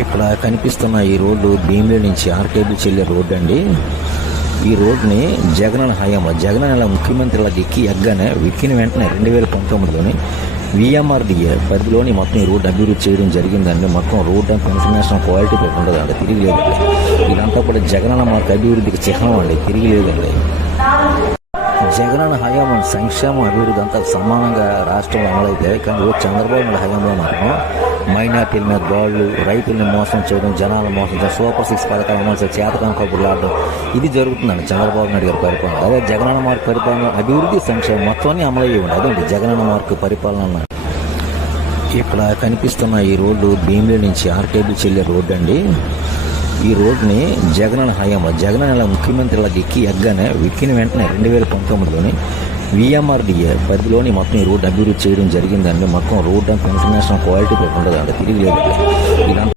ఇక్కడ కనిపిస్తున్న ఈ రోడ్డు భీమిలి నుంచి ఆర్కేబుల్ చెల్లే రోడ్డు అండి. ఈ రోడ్డుని జగనన్న హయాంలో జగనన్న ముఖ్యమంత్రిలాగా ఎక్కిన వెంటనే 2019లోని విఎంఆర్డిఏ పరిధిలోని మొత్తం ఈ రోడ్డు అభివృద్ధి చేయడం జరిగిందండి. మొత్తం రోడ్డు అంతా ఇంటర్నేషనల్ క్వాలిటీతో ఉండదండి, తిరిగిలేదండి. ఇదంతా కూడా జగనన్న మార్క్ అభివృద్ధికి చిహ్నం అండి, తిరిగిలేదండి. జగనన్న హయాంలో సంక్షేమ అభివృద్ధి అంతా సమానంగా రాష్ట్రంలో అమలైతే, కానీ చంద్రబాబు నాయుడు హయాంలో మాత్రం మైనార్టీల మీద దాడులు, రైతుల్ని మోసం చేయడం, జనాలను మోసం చేయడం, సూపర్ 6 పథకాలు అమలు చేసి చేతకం కబుర్లు ఆడడం, ఇది జరుగుతుందండి చంద్రబాబు నాయుడు గారి పరిపాలన. అదే జగనన్న మార్క్ పరిపాలన అభివృద్ధి సంక్షేమం మొత్తాన్ని అమలయ్యేయండి. అదేంటి జగనన్న మార్క్ పరిపాలన. ఇక్కడ కనిపిస్తున్న ఈ రోడ్డు భీమిలి నుంచి ఆర్కేబుల్ చెల్లే రోడ్డు అండి. ఈ రోడ్డుని జగనన్న హయాంలో జగనన్న ముఖ్యమంత్రిలాగా ఎక్కిన వెంటనే 2019లోని విఎంఆర్డిఏ పరిధిలోని మొత్తం ఈ రోడ్డు అభివృద్ధి చేయడం జరిగిందండి. మొత్తం రోడ్డు అంతా ఇంటర్నేషనల్ క్వాలిటీతో ఉండదండి, తిరిగిలేదండి. ఇదంతా